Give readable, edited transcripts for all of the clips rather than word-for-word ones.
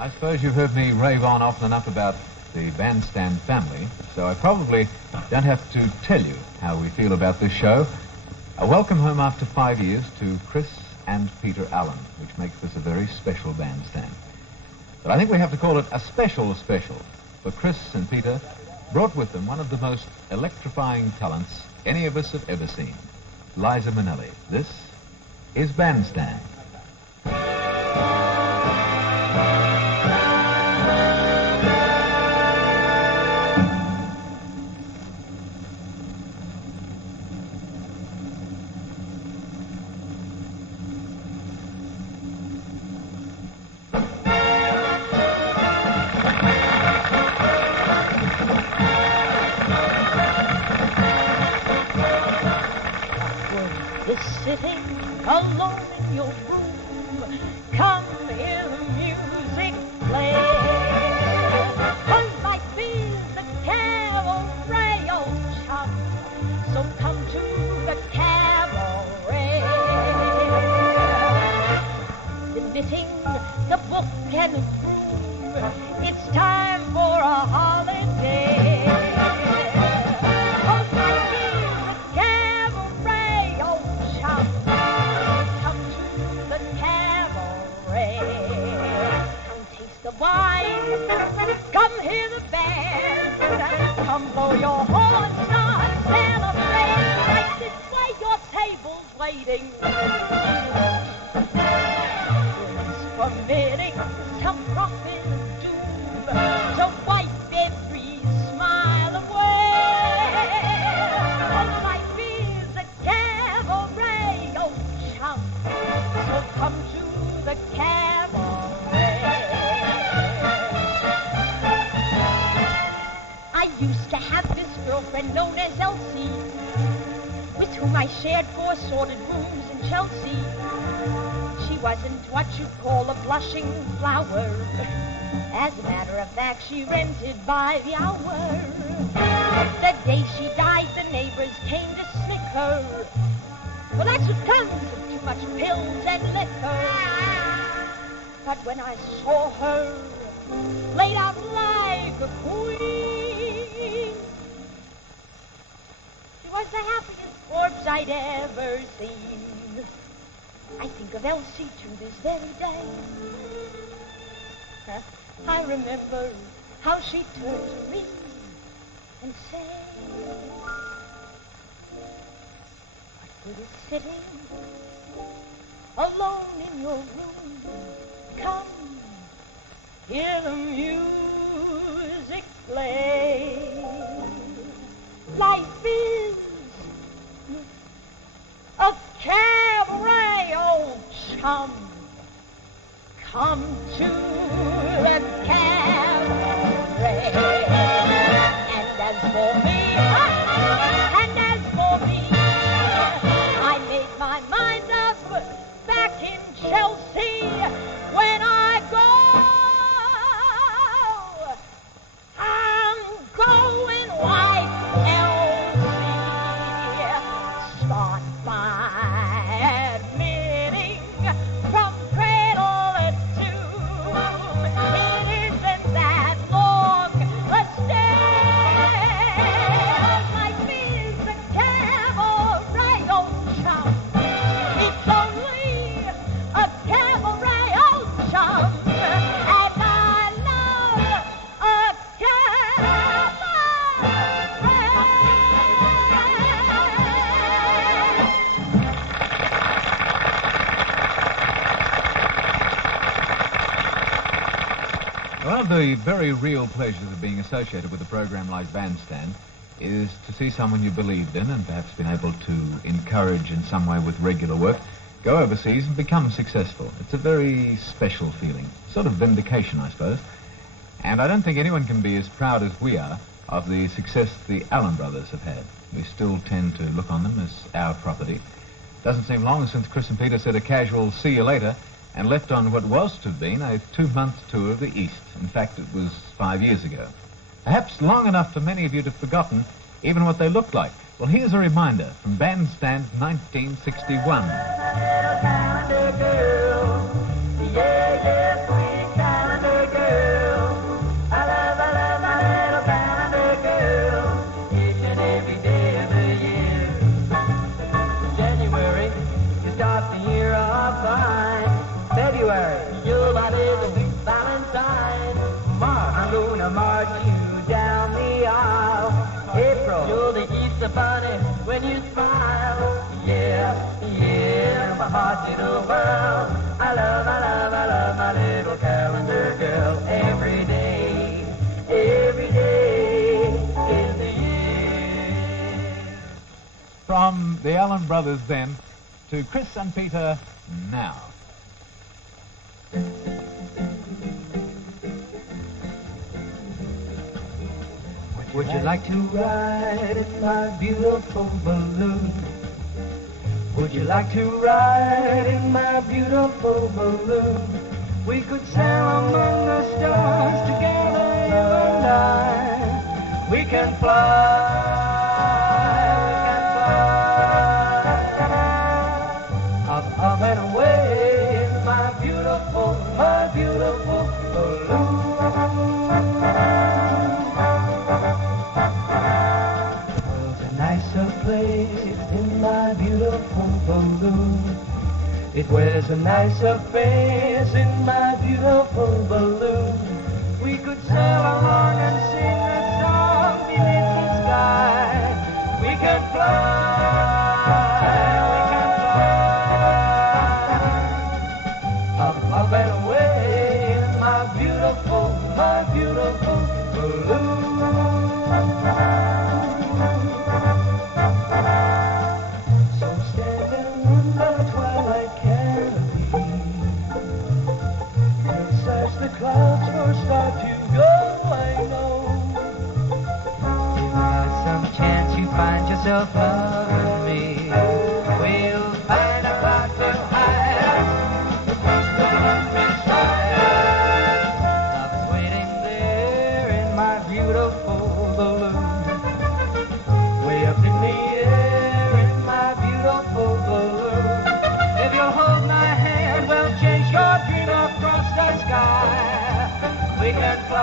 I suppose you've heard me rave on often enough about the Bandstand family, so I probably don't have to tell you how we feel about this show. A welcome home after 5 years to Chris and Peter Allen, which makes this a very special bandstand. But I think we have to call it a special, for Chris and Peter brought with them one of the most electrifying talents any of us have ever seen, Liza Minnelli. This is Bandstand. Sitting alone in your room, come hear the music play. 'Cause life is the cabaret, old chum, so come to the cabaret. The knitting, the book and the broom, it's time for a holiday. Come hear the band, come blow your horn, start celebrate. Right this way, your table's waiting. It's permitting some profit and doom to wipe every smile away. Oh, life is a cabaret, oh chum, so come to the cabaret. I used to have this girlfriend known as Elsie, with whom I shared 4 sordid rooms in Chelsea. She wasn't what you'd call a blushing flower. As a matter of fact, she rented by the hour. The day she died, the neighbors came to stick her. Well, that's what comes with too much pills and liquor. But when I saw her laid out like a queen, she was the happiest corpse I'd ever seen. I think of Elsie to this very day. I remember how she turned to me and said, "What good is sitting alone in your room? Come, hear the music play. Life is a cabaret, old chum. Come to the cabaret." And as for me, I made my mind up back in Chelsea. When I go, I'm going like Elsie. Start by admitting from cradle to tomb, it isn't that long a stay. Life is a cabaret, old chum. It's only a cabaret, old chum. And I love a One of the very real pleasures of being associated with a program like Bandstand is to see someone you believed in and perhaps been able to encourage in some way with regular work, go overseas and become successful. It's a very special feeling, sort of vindication, I suppose. And I don't think anyone can be as proud as we are of the success the Allen Brothers have had. We still tend to look on them as our property. Doesn't seem long since Chris and Peter said a casual "see you later" and left on what was to have been a 2-month tour of the East. In fact, it was 5 years ago. Perhaps long enough for many of you to have forgotten even what they looked like. Well, here's a reminder from Bandstand 1961. Calendar girl, yeah, yeah, sweet calendar girl. funny when you smile. Yeah, yeah, my heart did a whirl. I love my little calendar girl. Every day in the year. From the Allen Brothers then to Chris and Peter now. Would you like to ride in my beautiful balloon? Would you like to ride in my beautiful balloon? We could sail among the stars together, you and I. We can fly, up and away in my beautiful balloon. Place in my beautiful balloon. It wears a nicer face in my beautiful balloon. We could sail along and sing a song beneath the sky. We can fly, up and away in my beautiful balloon. Clouds for start to go, I know. Give us some chance, you find yourself loving me. We'll find a cloud to hide us. The first one beside us. Love's waiting there in my beautiful balloon. Way up in the air in my beautiful balloon. If you'll hold my hand, we'll chase your dream across the sky. We can fly,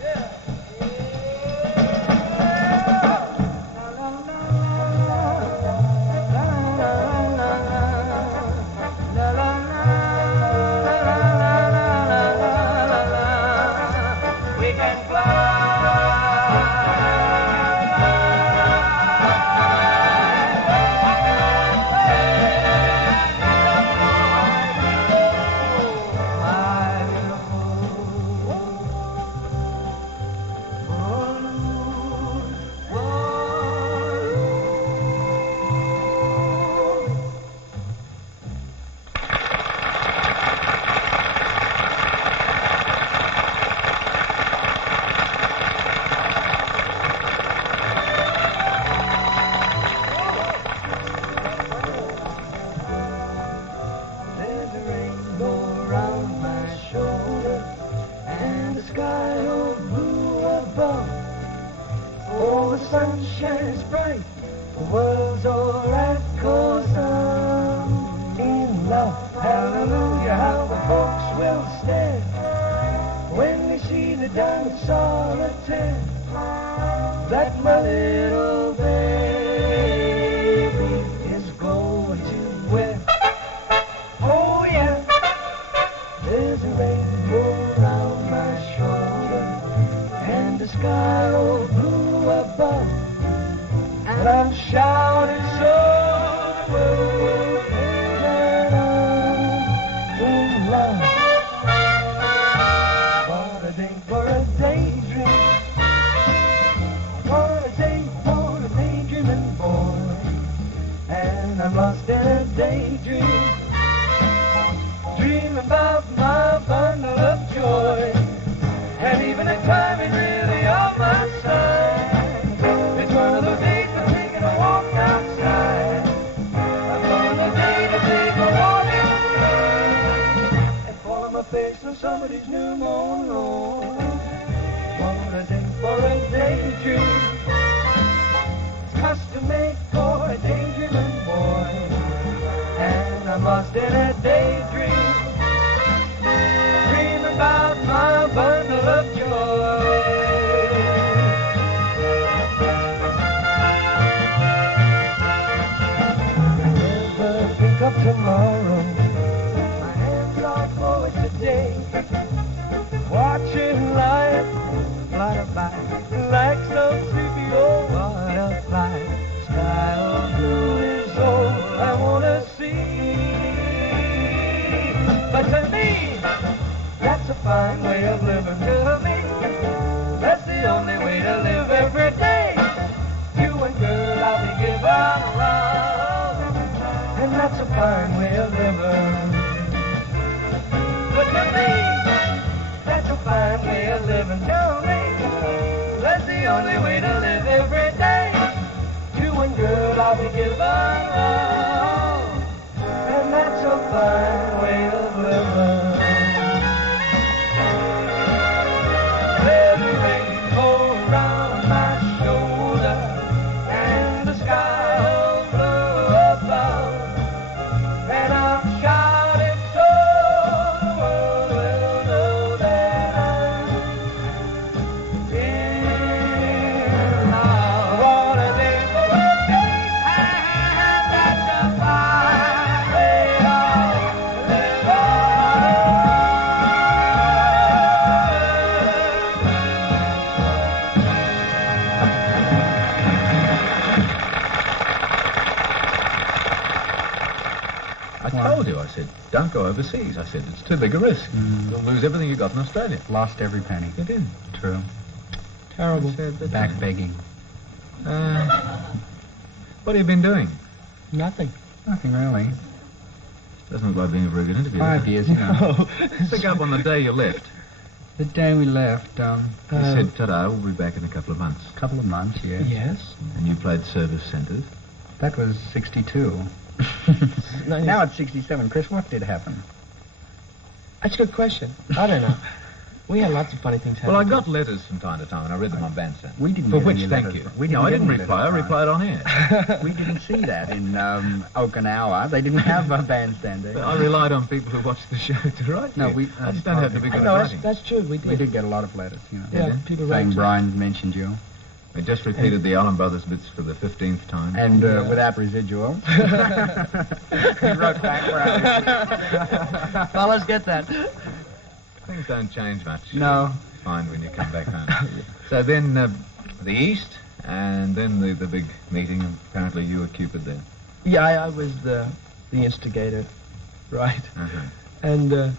yeah. We can fly. Shines bright, the world's alright, 'cause I'm in love. Hallelujah, how the folks will stare when they see the diamond solitaire that my little baby is going to wear. Oh yeah, there's a rainbow round my shoulder and the sky all blue above. And I'm shouting so the world will hear that I'm in love. What a day for a daydream. What a day for a daydreaming boy. And I'm lost in a daydream. Dream about my bundle of joy. And even the time ain't really on my side. It's one of those days walk outside. I'm on a day to take a walk outside and fall on my face on somebody's new moon lawn. Want a day for a daydream. It's custom made for a daydreaming boy. And I'm lost in a daydream. Dream about my bundle of joy. Of tomorrow, my hands are for today. Watching way of living to me. That's the only way to live every day. You and girl, I'll be giving around, and that's a fine way of living. But to me, that's a fine way of living to me. That's the only way to live every day. You and girl, I'll be giving around, and that's a fine way of living. There's a rainbow around my shoulder, and the sky blue above, and I'm shouting so the world will know that I'm in. I wanna live with me, and that's a fine way of living. I told you, I said, don't go overseas. I said, it's too big a risk. You'll lose everything you got in Australia. Lost every penny. You did. True. Terrible. Back begging. What have you been doing? Nothing. Nothing really. Doesn't look like being a very good interview. 5 years, you know. Pick up on the day you left. The day we left, You said, ta-da, we'll be back in a couple of months. couple of months, yes. Yes. And you played service centres. That was 62. Now it's 67. Chris, what did happen? That's a good question. I don't know. We had lots of funny things happen. Well, I got letters from time to time, and I read them on Bandstand. We didn't For get which, any thank letters. you. We No, I didn't get any reply. I letters, replied on air. We didn't see that in Okinawa. They didn't have a bandstand there. But I relied on people who watched the show to write No, you. we- I just don't have to be good at No, writing. that's true. We did. We did get a lot of letters, you know. Yeah, did? people write. Saying Brian mentioned you. We just repeated the Allen Brothers bits for the 15th time. And Yeah. without residual. He wrote back. Well, let's get that. Things don't change much. No. Find when you come back home. So then the East, and then the big meeting. Apparently you were Cupid there. Yeah, I was the instigator, right? Uh-huh. And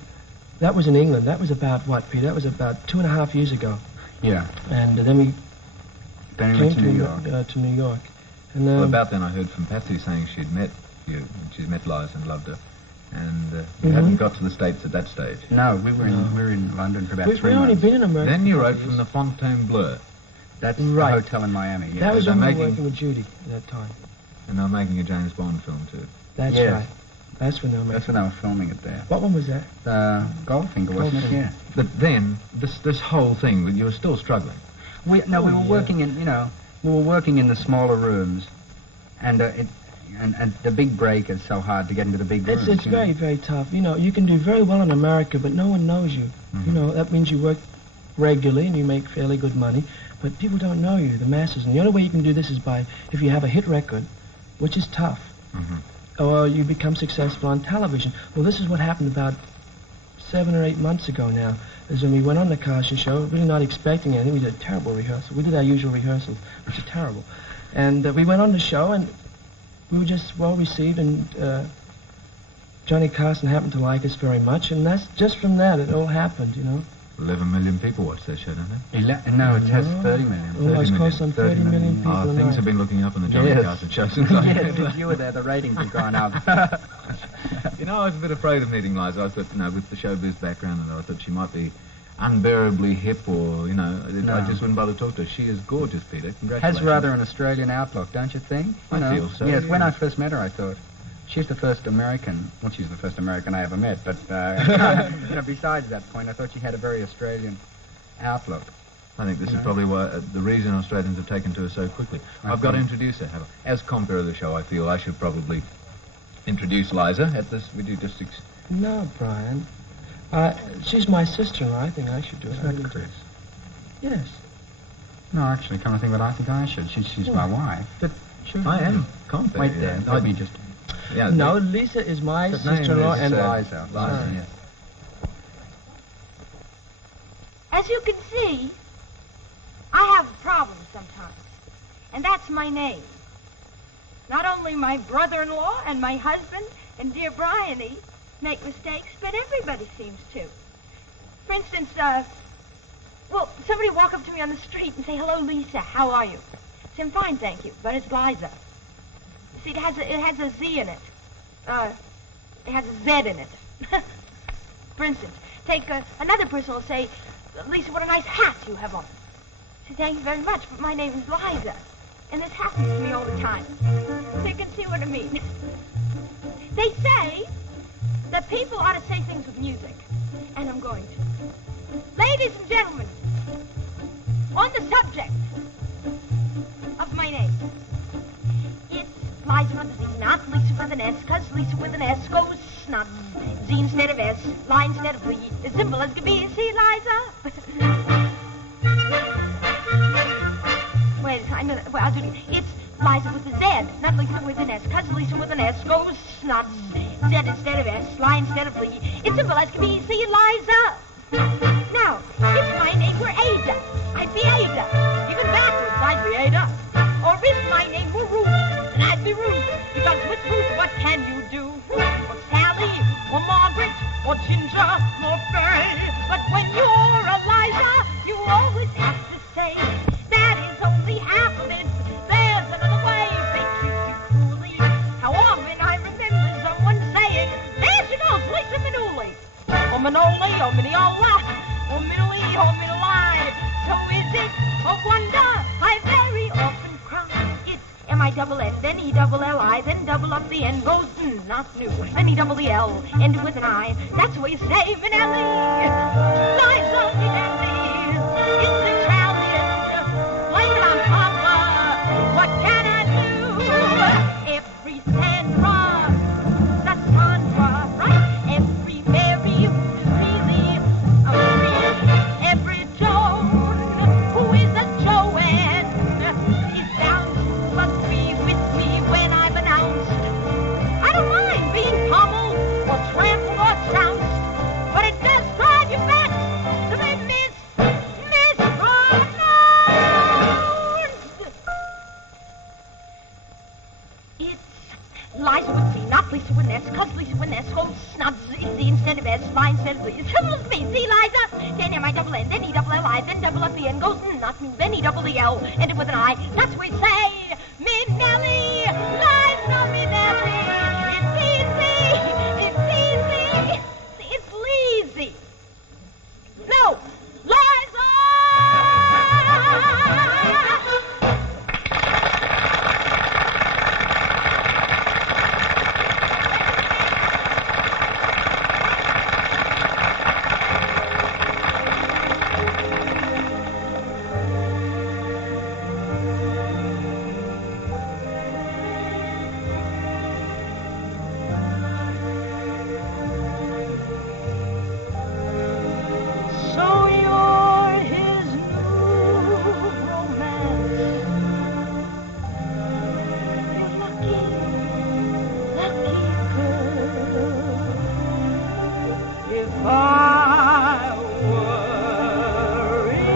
that was in England. That was about what, Peter? That was about 2.5 years ago. Yeah. And then we Then he came went to New York. To New York. And Well, about then I heard from Patsy saying she'd met you, and she'd met Liza and loved her. And you hadn't got to the States at that stage. No, we were in London for about we've 3 only months. been in America. Then you for a wrote couple from the years. Fontainebleau, That's Right. the hotel in Miami. Yeah. That was they're when we making- were working with Judy at that time. and they're making a James Bond film too. That's Yes. right. That's when they were That's making. when they were filming it there. What one was that? Goldfinger, wasn't it? Goldfinger. Yeah. But then this whole thing, you were still struggling. We Oh, were yeah. working in, we were working in the smaller rooms, and and the big break is so hard to get into the big rooms. It's you know. very, very tough. You know, you can do very well in America, but no one knows you. Mhm. You know, that means you work regularly and you make fairly good money, but people don't know you, the masses. And the only way you can do this is by, if you have a hit record, which is tough, Mm-hmm. or you become successful on television. Well, this is what happened about 7 or 8 months ago now, is when we went on the Carson show, really not expecting anything. We did a terrible rehearsal. We did our usual rehearsals, which are terrible. And we went on the show, and we were just well received, and Johnny Carson happened to like us very much, and that's just from that, it all happened, you know. 11 million people watch that show, don't they? No, it has No. 30 million. Almost 30 close on 30 million people a Things night. have been looking up on the Johnny Yes. Carson show since I Yeah, left. since you were there, the ratings have gone up. You know, I was a bit afraid of meeting Liza. I thought, with the showbiz background, and I thought she might be unbearably hip, or, I No. just wouldn't bother to talk to her. She is gorgeous, Peter. Congratulations. Has rather an Australian outlook, don't you think? I feel so, Yes, when yeah. I first met her, I thought, she's the first American, well, she's the first American I ever met, but, besides that point, I thought she had a very Australian outlook. I think this is Yeah. probably why the reason Australians have taken to her so quickly. I've got to introduce her. As compere of the show, I feel I should probably introduce Liza at this. Would you just... No, Brian. She's my sister-in-law. I think I should do it. Isn't that Chris? Yes. No, actually, come to think of it, I think I should. She's my wife. But should I am compere. Wait there, Yeah. let me just... Yeah, No, Lisa is my Her name sister-in-law, is, and Liza. Liza, yes. As you can see, I have a problem sometimes, and that's my name. Not only my brother-in-law and my husband and dear Bryony make mistakes, but everybody seems to. For instance, well, somebody walk up to me on the street and say, hello, Lisa, how are you? I say, I'm fine, thank you, but it's Liza. See, it has a Z in it. It has a Z in it. For instance, take another person will say, Lisa, what a nice hat you have on. I say, thank you very much, but my name is Liza. And this happens to me all the time. So you can see what I mean. They say that people ought to say things with music. And I'm going to. Ladies and gentlemen, on the subject of my name, it's Liza Minnelli, not Lisa with an S, because Lisa with an S goes snub. Z instead of S, lie instead of Lee, as simple as can be. See, Liza? Wait, I know that. Well, I'll do it. It's Liza with a Z, not Lisa with an S, because Lisa with an S goes snub. Z instead of S, lie instead of Lee. It's simple as can be. See, Liza? Now, if my name were Ada, I'd be Ada. Even backwards, I'd be Ada. Or if my name were Ruth, then I'd be Ruth. Because with Ruth, what can you do? Or Sally, or Margaret, or Ginger, or Fay. But when you're a Liza, you always have to say, that is only half of it. There's another way they treat you cruelly. How often I remember someone saying, there she goes, Liza Minnelli. Or Minnelli, or Minniola, or Minnelli, or Minnelli. So is it a wonder I very often cry? It's M-I-double-N, then E-double-L-I, then double up the N goes not new. Then E-double-E-L, ended with an I. That's where you say Minnelli. Liza Minnelli. It's Italian. Blame it on Papa. What can I do? Every Sandra, that's Sandra, right? Every Mary who's really a Mary. Every Joan who is a Joanne is bound to agree with me when I've announced. I don't mind being pummeled or trampled or trounced, but it does drive you back to be mispronounced. It's Liza with Z, not Lisa with an S, because Lisa with an S goes snubs Z instead of S, lie instead of Z. It's simple as me. See, Liza? Then M-I-double-N, then E-double-L-I, then double up the N goes not new, then E-double-E-L, ended with an I. That's where we say Minnelli, Liza Minnelli. It's easy, it's easy, it's lazy. No, Liza! So you're his new romance. You lucky, lucky girl. If I were in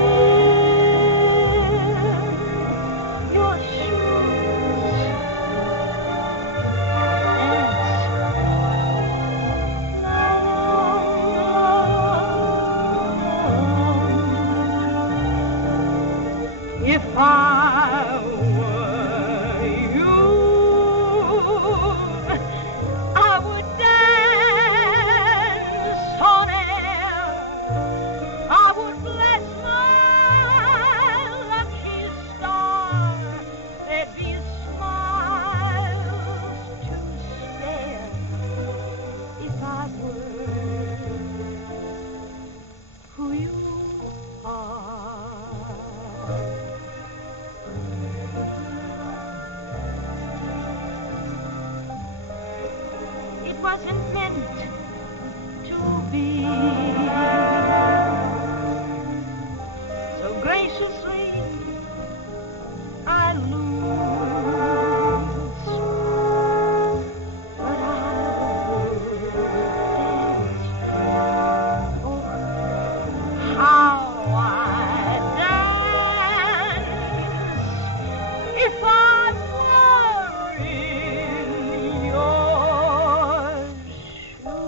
your shoes, if I were you, I would dance on air. I would bless my lucky star. There'd be smiles to spare if I were who you are. It wasn't meant to be. So graciously I lose, but I will dance. Oh, how I dance if I were in your shoes.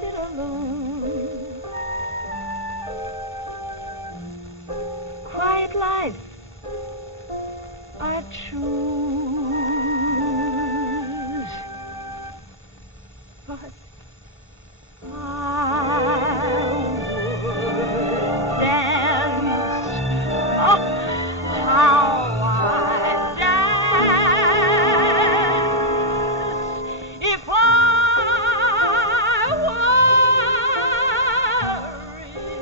sit alone. Quiet life I choose, but I would dance. Oh, how I dance if I were in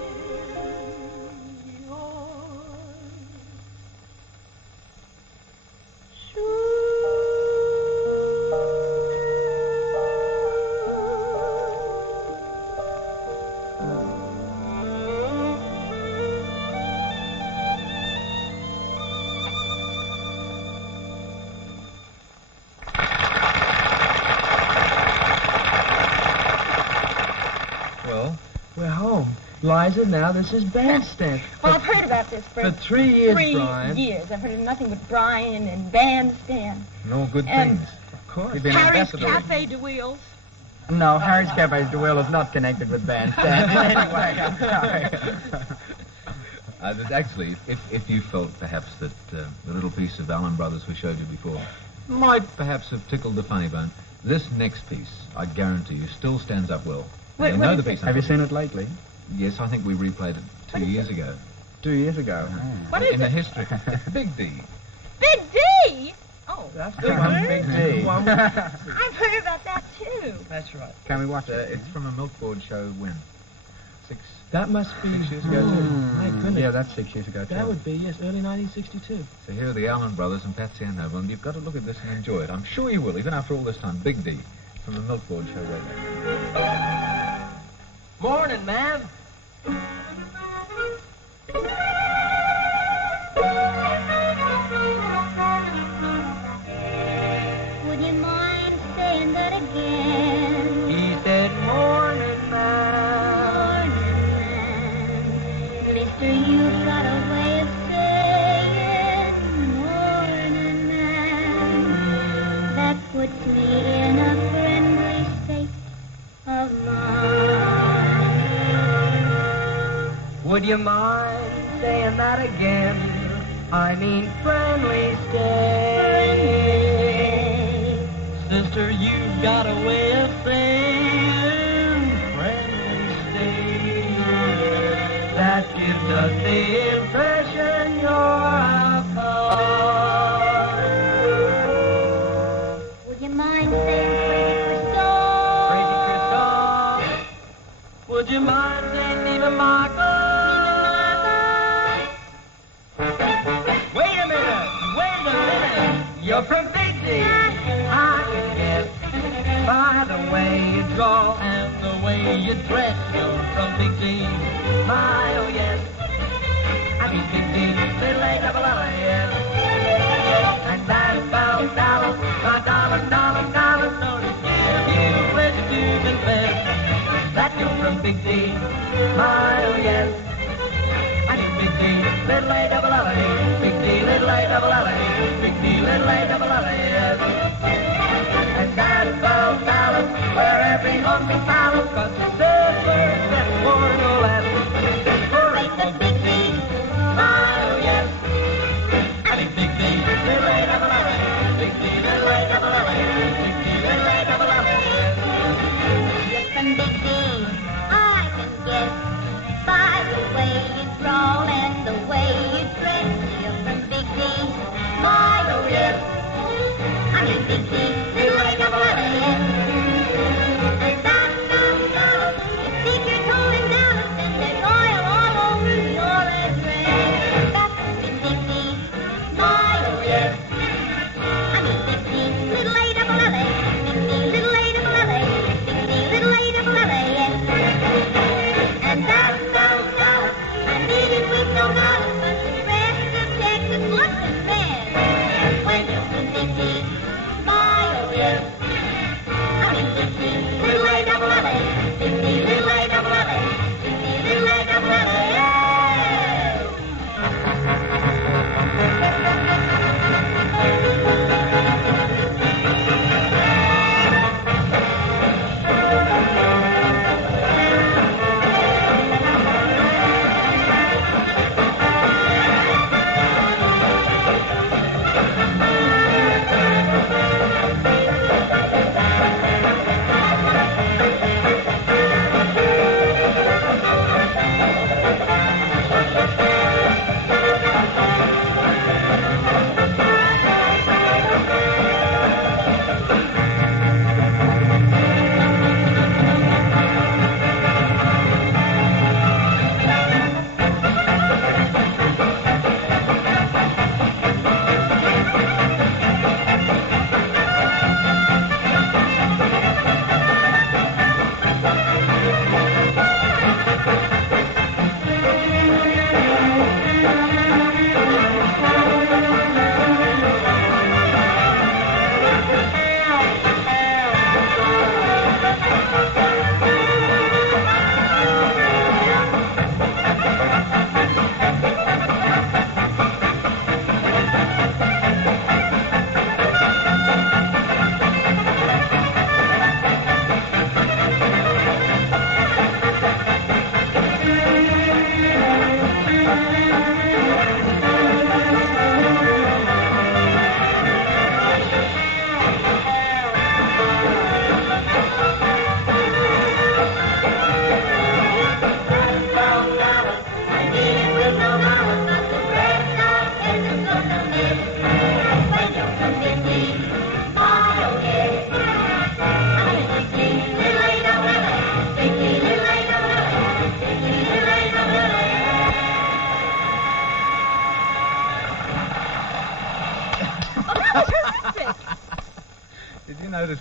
Well, We're home. Liza, now this is Bandstand. Well, I've heard about this For 3 years, three Brian. years. I've heard of nothing but Brian and Bandstand. and all good And- things. Of course. You've been Harry's ambassador. Cafe de Wheels. No, Harry's Cafe de Wheel is not connected with Bandstand. Anyway, I'm sorry. Actually, if you felt perhaps that the little piece of Allen Brothers we showed you before might perhaps have tickled the funny bone, this next piece, I guarantee you, still stands up well. What- you what know is the it? piece. Have you seen it lately? Yes, I think we replayed it 2 years ago. 2 years ago. What is in the it? history. It's Big D. Big D! Oh, That's The one Big D. One- I've heard about that too. That's right. Can we watch it? It's from a milkboard show when? That must be 6 years ago. My goodness. Yeah, that's 6 years ago, too. That would be, yes, early 1962. So here are the Allen Brothers and Patsy and Noble, and you've got to look at this and enjoy it. I'm sure you will, even after all this time. Big D from a milkboard show way back. Morning, ma'am. Would you mind saying that again? He said, morning, man. Mister, you've got a way of saying morning, man. That puts me in a friendly state of mind. Would you mind saying that again? I mean friendly stay. Sister, you've got a way of saying friendly stay. That gives us the impression you're apart. Would you mind saying Crazy Crystal? Crystal, would you mind saying Nina Marco? Wait a minute! You're from Big D. I can guess by the way you draw and the way you dress. You're from Big D. My, oh yes. I mean Big D. Little A-double-L-A-S. And that's about dollars. My darling, darling, darling. So to give you pleasure to confess that you're from Big D. My, oh yes. I mean Big D. Little A-double-L-A. Big D. Little A-double-L-A. Big D. Little A-double-L-A-S. And that's about dollars where every hungry palace got to serve except for no less. Hooray for Big D. My, oh yes. I mean Big D. Little A-double-L-A. Big D. Little A-double-L-A. Big D. Little A-double-L-A. You're from Big D. I can guess by the way you draw and the way you dress. You're from Big D. My, oh yes. I mean Big D. Little A-double-L-A-S. And that's about dollars. You stick your toe in Dallas and there's oil all over your address. That's Big D. My, oh yes. I mean Big D. Little A-double-L-A. Big D. Little A-double-L-A. Big D. Little A-double-L-A-S. And that's about dollars. You need it with no dollars, but the rest of Texas looks and says, when you're from Big D. My, oh yes. I mean Big D. Little A-double-L-A. Big D. Little A-double-L-A. Big D. Little A-double-L-A.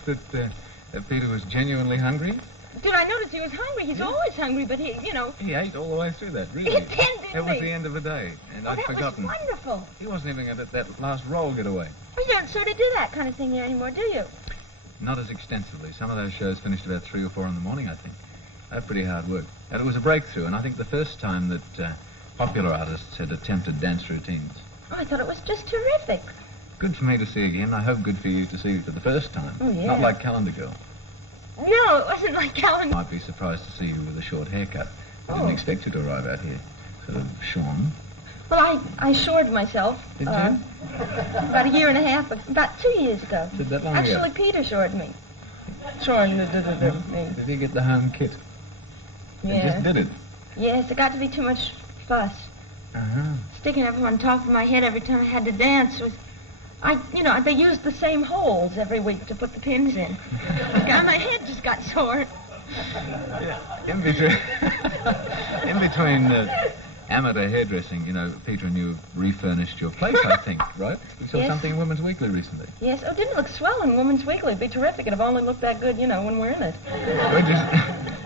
that Peter was genuinely hungry? Did I notice he was hungry? He's always hungry, but he, He ate all the way through that, really. He did, didn't That was he? the end of the day, and I'd that forgotten. was wonderful. He wasn't even going to let that last roll get away. Well, you don't sort of do that kind of thing here anymore, do you? Not as extensively. Some of those shows finished about 3 or 4 in the morning, I think. That's pretty hard work. And it was a breakthrough, and I think the first time that popular artists had attempted dance routines. Oh, I thought it was just terrific. Good for me to see again. I hope good for you to see for the first time. Oh, yeah. Not like Calendar Girl. No, it wasn't like Callan. Might be surprised to see you with a short haircut. I Oh. didn't expect you to arrive out here. Sort of shorn. Well, I shored myself. Did you? About a year and a half, about 2 years ago. Did that long Actually, ago? Peter shored me. Shoring me. Did he get the home kit? He Yeah. just did it. Yes, it got to be too much fuss. Uh-huh. Sticking up on top of my head every time I had to dance was... they used the same holes every week to put the pins in. God, my head just got sore. In between, amateur hairdressing, Peter and you have refurnished your place, I think, right? We saw Yes. something in Women's Weekly recently. Yes, oh, it didn't look swell in Women's Weekly. It'd be terrific. It'd have only looked that good, when we're in it.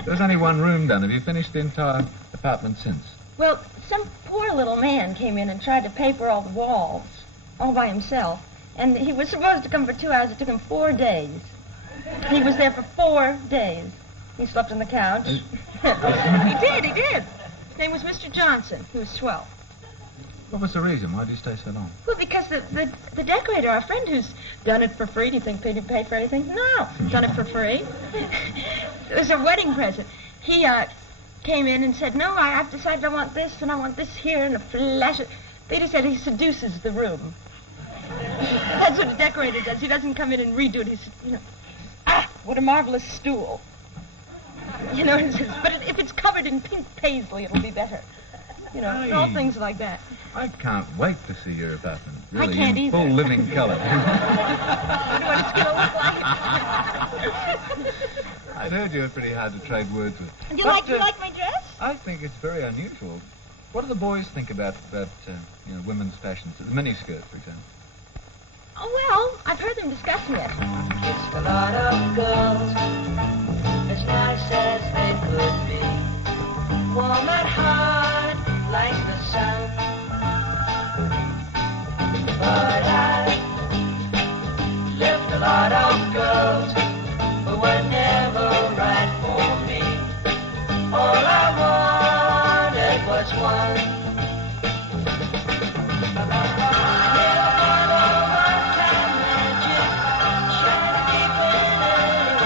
There was only one room done. Have you finished the entire apartment since? Well, some poor little man came in and tried to paper all the walls, all by himself. And he was supposed to come for 2 hours. It took him 4 days. He was there for 4 days. He slept on the couch. He did. His name was Mr. Johnson. He was swell. What was the reason? Why did you stay so long? Well, because the decorator, our friend who's done it for free, do you think Peter'd pay for anything? No, done it for free. It was a wedding present. He came in and said, no, I've decided I want this and I want this here and a flash. Peter said he seduces the room. That's what a decorator does. He doesn't come in and redo it. He says, what a marvelous stool. He says, but if it's covered in pink paisley, it'll be better. All things like that. I can't wait to see your apartment. Really, I can't in either. full living color. What it's going to look like. I'd heard you were pretty hard to trade words with. Do you But, like my dress? I think it's very unusual. What do the boys think about women's fashions? The miniskirt, for example. Oh, well, I've heard them discussing it. Kissed a lot of girls, as nice as they could be. Warm at heart, like the sun. But I left a lot of girls who were never right for me. All I wanted was one. Never one time magic, trying to keep it in.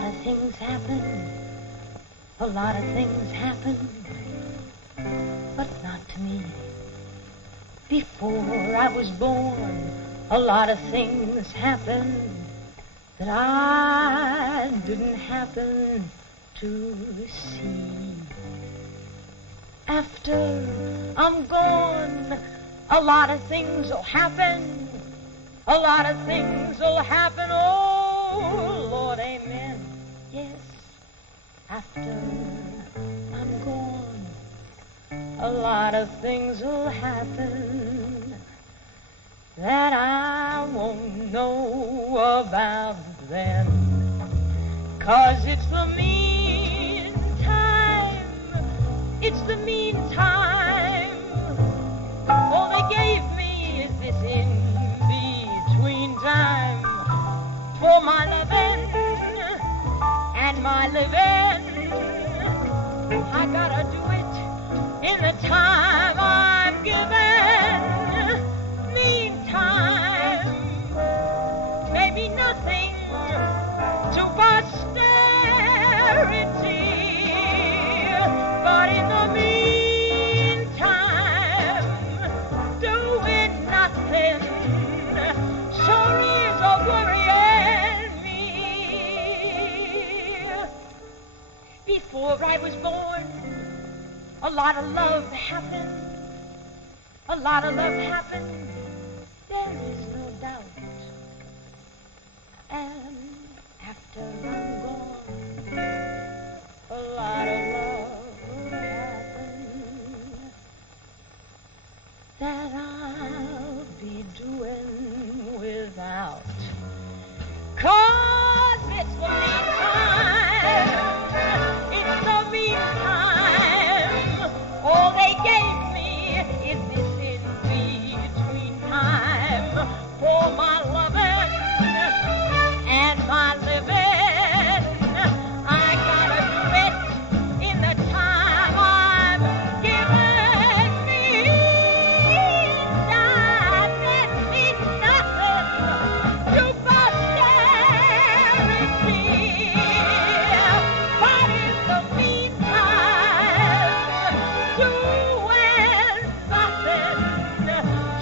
lot of things happen. A lot of things happen, but not to me. Before I was born, a lot of things happened that I didn't happen to see. After I'm gone, a lot of things will happen. A lot of things will happen. Oh, Lord, amen. Yes, after I'm gone, a lot of things will happen that I won't know about then. 'Cause it's the meantime, it's the meantime. All they gave me is this in-between time for my loving and my living. I gotta do it in the time I'm given. Meantime, maybe nothing to posterity, but in the meantime, doing nothing sure is a worrying me. Before I was born, a lot of love happened. A lot of love happened. There is no doubt. And after I'm gone, a lot of love will happen that I'll be doing without. 'Cause it's the meantime, it's the meantime. All they gave me is this in-between time for my loving and my living. I gotta do it in the time I'm given. Meantime, it means nothing to posterity, but in the meantime, doing nothing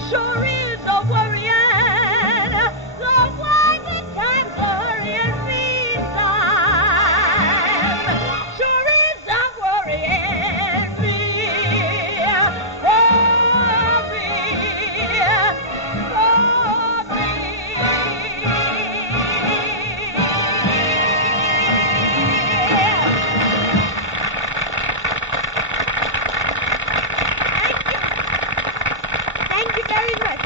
sure is a worrying. So why the time's a hurrying? Meantime sure is a worrying me. Oh, me. Oh, me. Thank you very much.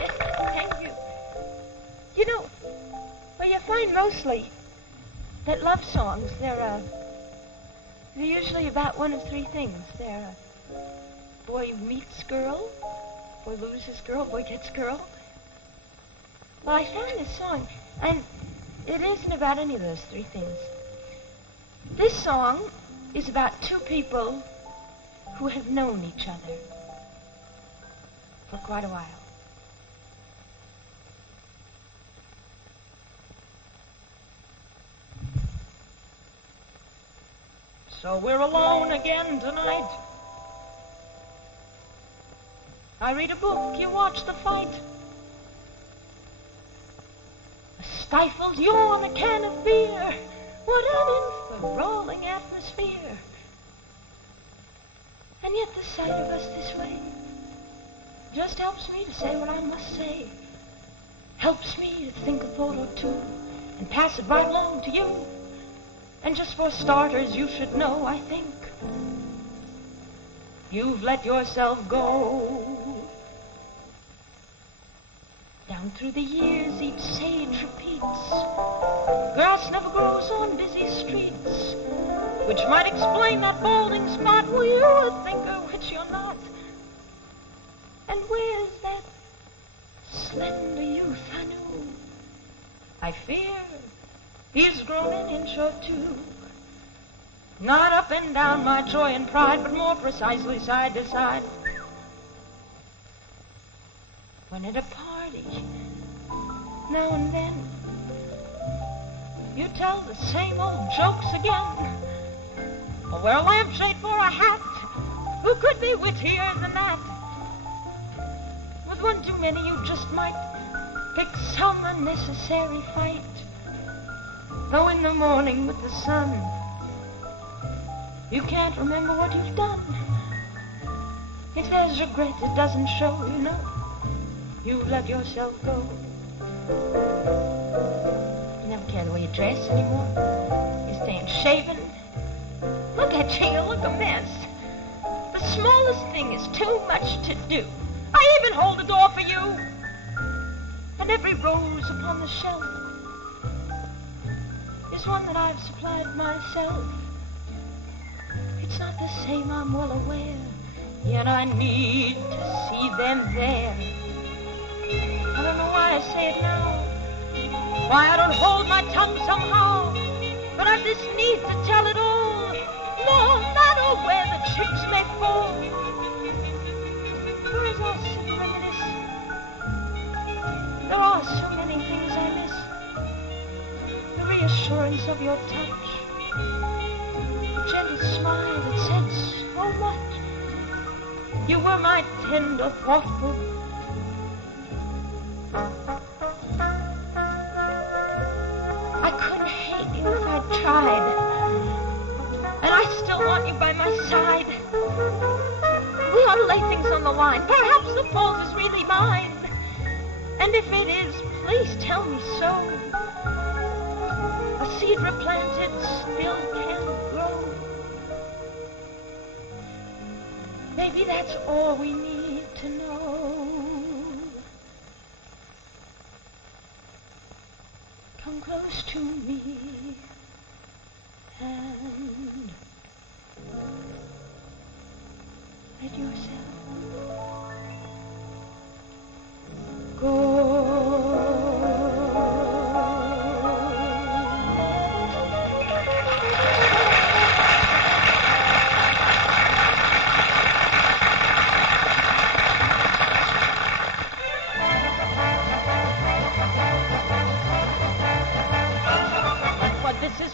Yes, thank you. You know, well, you find mostly that love songs, they're usually about one of three things. They're boy meets girl, boy loses girl, boy gets girl. Well, I found this song, and it isn't about any of those three things. This song is about two people who have known each other for quite a while. So we're alone again tonight. I read a book, you watch the fight. A stifled yawn, a can of beer. What an enthralling atmosphere. And yet the sight of us this way just helps me to say what I must say. Helps me to think a thought or two and pass it right along to you. And just for starters, you should know, I think, you've let yourself go. Down through the years, each sage repeats, grass never grows on busy streets, which might explain that balding spot where you're a thinker, which you're not. And where's that slender youth I knew? I fear he's grown an inch or two. Not up and down my joy and pride, but more precisely side to side. When at a party, now and then, You tell the same old jokes again. Or wear a lampshade for a hat. Who could be wittier than that? With one too many, you just might pick some unnecessary fight. Though in the morning with the sun, you can't remember what you've done. If there's regret, it doesn't show, you know. You let yourself go. You never care the way you dress anymore. You're staying shaven. Look at you, you look a mess. The smallest thing is too much to do. I even hold the door for you. And every rose upon the shelf is one that I've supplied myself. It's not the same, I'm well aware, yet I need to see them there. I don't know why I say it now, why I don't hold my tongue somehow, but I've this need to tell it all, no matter where the chips may fall. Whereas I'll sit and reminisce, there are so many things I miss. The reassurance of your touch, the gentle smile that said so much. You were my tender, thoughtful. I couldn't hate you if I tried. And I still want you by my side. We ought to lay things on the line. Perhaps the fault is really mine. And if it is, please tell me so. A seed replanted still can grow. Maybe that's all we need to know. Come close to me and let yourself go.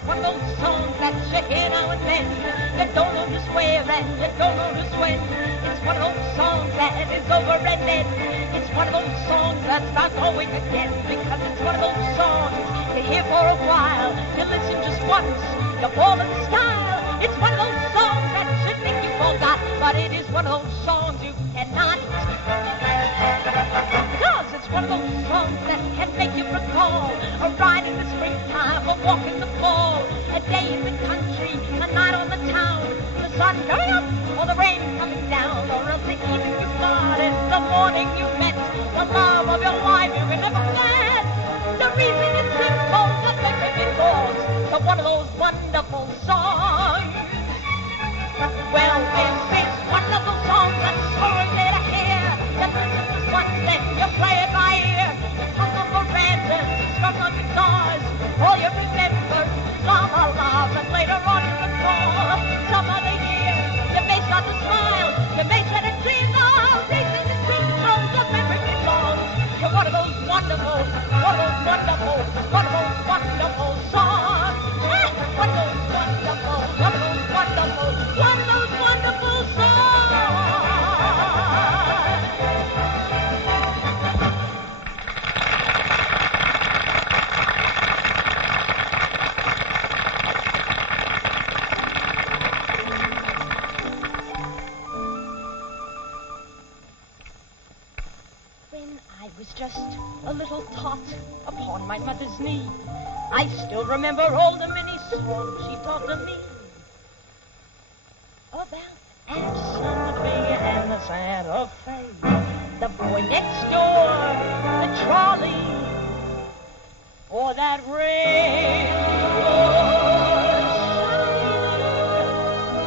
One of those songs that you hear now and then. You don't know just where and you don't know just when. It's one of those songs that is over and then. It's one of those songs that's not going again. Because it's one of those songs you hear for a while. You listen just once, you fall in style. It's one of those songs that you think you forgot. But it is one of those songs you cannot. Because it's one of those songs that can make you recall a ride in the springtime, a walk in the fall, a day in the country, a night on the town, the sun coming up or the rain coming down, or else the evening you started, the morning you met, the love of your life you can never forget. The reason it's simple, nothing can be forced. So one of those wonderful songs. Well, this is one of those songs that's so easy to hear. You listen to once, then you play it by ear. It's hung on verandas, strung on guitars. All you remember is love, and later on you recall some other year. You may start to smile, you may try to dream of reason to sing songs of memory songs. You're one of those wonderful, one of those wonderful, one of those wonderful songs. One of those wonderful, one of those wonderful, one of those wonderful songs. When I was just a little tot upon my mother's knee, I still remember all the many songs she taught to me. About Anderson, the big and the Santa Fe, the boy next door, the trolley, or that rain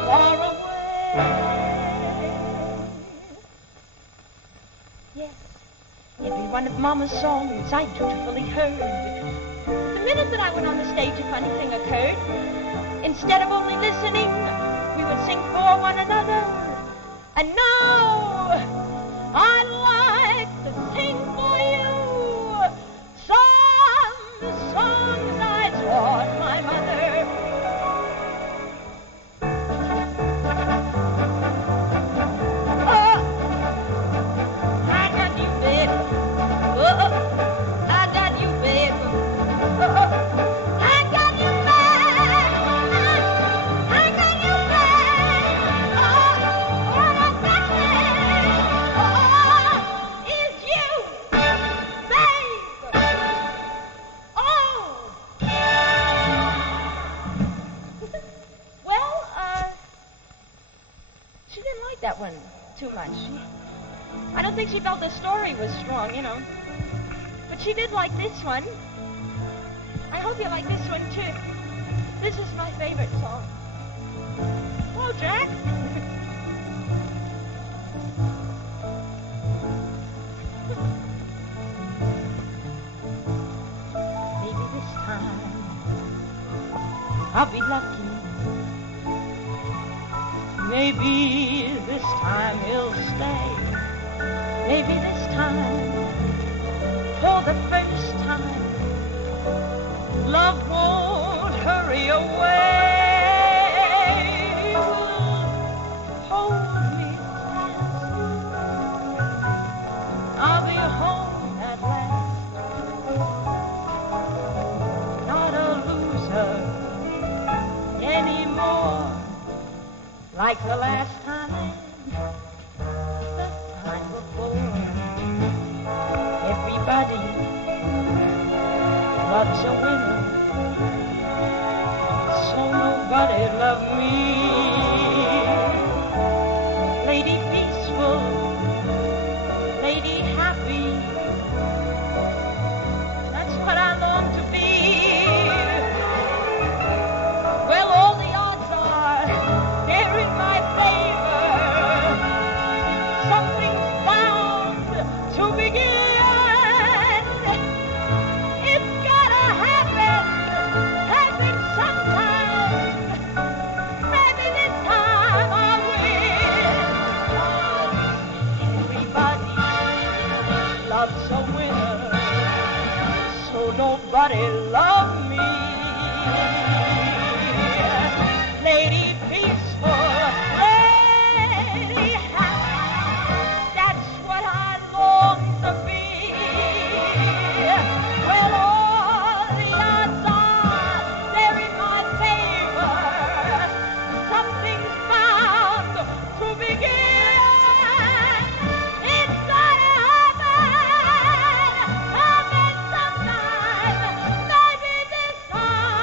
far away. Yes, every one of Mama's songs I dutifully heard. The minute that I went on the stage, a funny thing occurred. Instead of only listening, we would sing for one another. And now, I'd like to sing for you some songs I taught that one too much. I don't think she felt the story was strong, you know. But she did like this one. I hope you like this one, too. This is my favorite song. Hello, Jack. Maybe this time I'll be lucky. Maybe this time he'll stay. Maybe this time, for the first time, love won't hurry away. He will hold me fast. I'll be home at last. Not a loser anymore. Like the last time, the time before. Everybody loves a winner, so nobody loved me. Lady peaceful, lady happy, that's what I long to be. Well, all the odds are they're in my favor. Something's bound to begin. It's gotta happen sometime. Maybe this time I'll win. Everybody loves a winner, so nobody loves me. Lady peaceful, lady happy, that's what I long to be. Well, all the odds are they're in my favor. Something's bound to begin. It's gotta happen sometime. Maybe this time.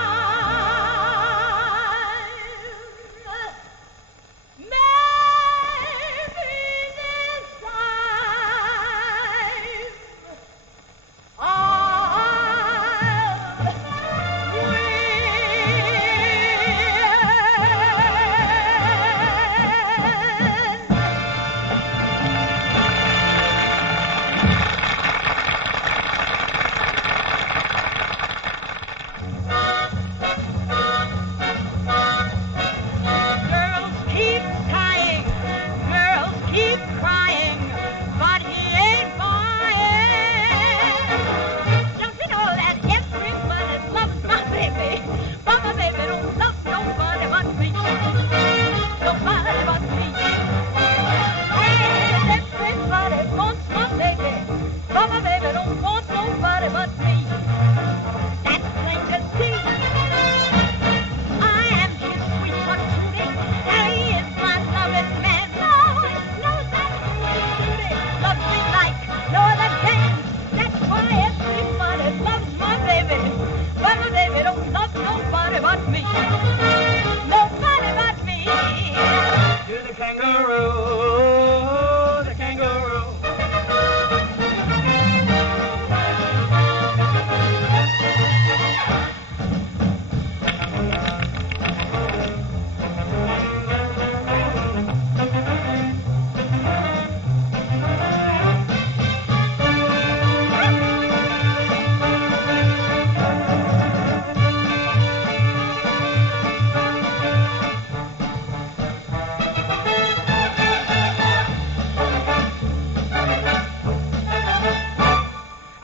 Maybe this time. Girls keep sighing, girls keep crying, but he ain't buying. Don't you know that everybody loves my baby? But my baby don't love nobody but me. Nobody but me. And everybody wants my baby, but my baby don't want nobody but me. That's plain to see. I am his sweet patootie, and he is my loving man. No that sweet patootie loves me like no other can. That's why everybody loves my baby, but my baby don't love nobody but me. Nobody but me. To the kangaroo, the kangaroo.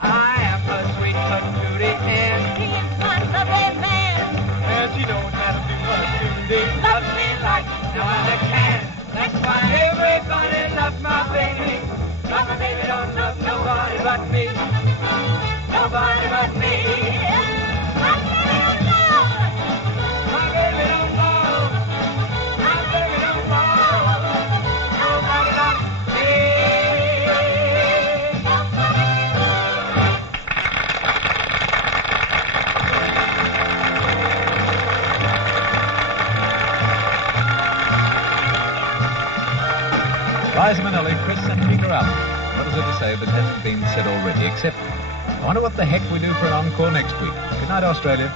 I am a sweet patootie, and He is my loving man. she don't have to patootie. Loves me like no other can. That's why everybody loves my baby. But my baby don't love nobody but me. Nobody but me. My baby don't love. My baby don't love. My baby don't love. Nobody but me. Liza Minnelli, Chris and Peter Allen. What is there to say that hasn't been said already, except I wonder what the heck we do for an encore next week. Good night, Australia.